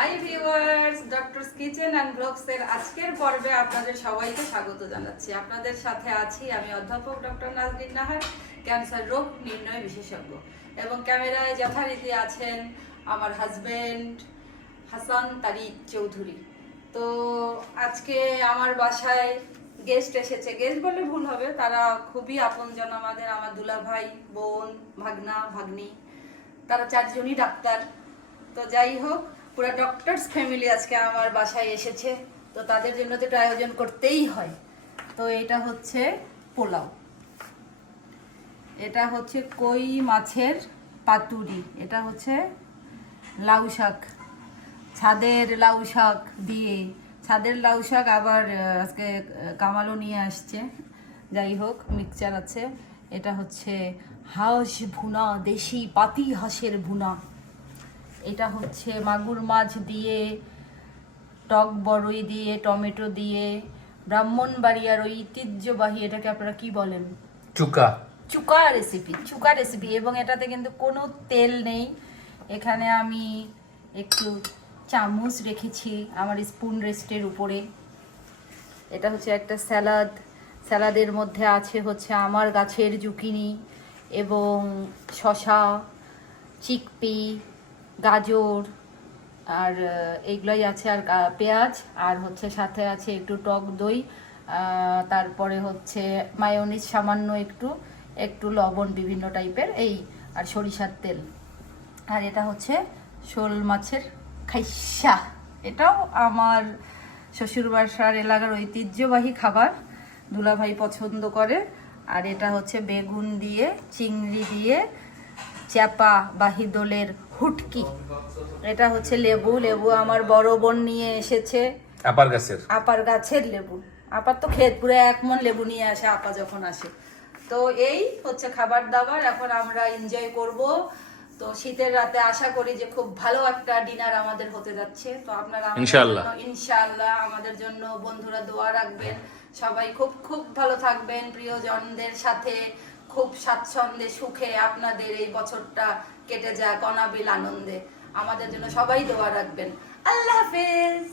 High viewers, doctors kitchen and blogs এর আজকের পর্বে আপনাদের সবাইকে স্বাগত জানাচ্ছি। আপনাদের সাথে আছি আমি অধ্যাপক ডক্টর নাজরিন নাহার, ক্যান্সার রোগ নির্ণয় বিশেষজ্ঞ, এবং ক্যামেরায় যথারীতি আছেন আমার হাজবেন্ড হাসান তারিক চৌধুরী। তো আজকে আমার বাসায় গেস্ট এসেছে, গেস্ট বললে ভুল হবে, তারা খুবই আপনজন আমাদের, আমার দুলাভাই, বোন, ভাগনা, ভাগ্নি, তারা চারজনই ডাক্তার। তো যাই হোক, পুরো ডক্টরস ফ্যামিলি আজকে আমার বাসায় এসেছে, তো তাদের জন্য তো একটা আয়োজন করতেই হয়। তো এটা হচ্ছে পোলাও, এটা হচ্ছে কই মাছের পাতুরি, এটা হচ্ছে লাউ শাক, ছাদের লাউ শাক দিয়ে, ছাদের লাউ শাক আবার আজকে কামালও নিয়ে আসছে। যাই হোক, মিক্সচার আছে। এটা হচ্ছে হাঁস ভুনা, দেশি পাতি হাঁসের ভুনা। এটা হচ্ছে মাগুর মাছ দিয়ে, টক বড়ই দিয়ে, টমেটো দিয়ে, ব্রাহ্মণবাড়িয়ার ঐতিহ্যবাহী, এটাকে আপনারা কি বলেন? চুকা। চুকা রেসিপি। এবং এটাতে কিন্তু কোনো তেল নেই। এখানে আমি একটু চামচ রেখেছি আমার স্পুন রেস্টের উপরে। এটা হচ্ছে একটা স্যালাড, স্যালাডের মধ্যে আছে হচ্ছে আমার গাছের জুকিনি এবং শসা, চিকপি, গাজর, আর এইগুলোই আছে, আর পেঁয়াজ, আর হচ্ছে সাথে আছে একটু টক দই, তারপরে হচ্ছে মায়োনিজ সামান্য, একটু একটু লবণ বিভিন্ন টাইপের, এই, আর সরিষার তেল। আর এটা হচ্ছে শোল মাছের খাইসা, এটাও আমার শ্বশুরবাসার এলাকার ঐতিহ্যবাহী খাবার, দুলাভাই পছন্দ করে। আর এটা হচ্ছে বেগুন দিয়ে, চিংড়ি দিয়ে, চাপা বাহিদলের হুটকি। এটা হচ্ছে লেবু, লেবু আমার বড় বোন নিয়ে এসেছে, আপার গাছের লেবু। আপার তো ক্ষেত, পুরো 1 মণ লেবু নিয়ে আসে আপা যখন আসে। তো এই হচ্ছে খাবার দাবার, এখন আমরা এনজয় করব। তো শীতের রাতে আশা করি যে খুব ভালো একটা ডিনার আমাদের হতে যাচ্ছে। তো আপনারা ইনশাআল্লাহ আমাদের জন্য বন্ধুরা দোয়া রাখবেন, সবাই খুব খুব ভালো থাকবেন, প্রিয়জনদের সাথে খুব স্বাচ্ছন্দ্যে সুখে আপনাদের এই বছরটা কেটে যাক অনাবিল আনন্দে। আমাদের জন্য সবাই দোয়া রাখবেন। আল্লাহ হাফেজ।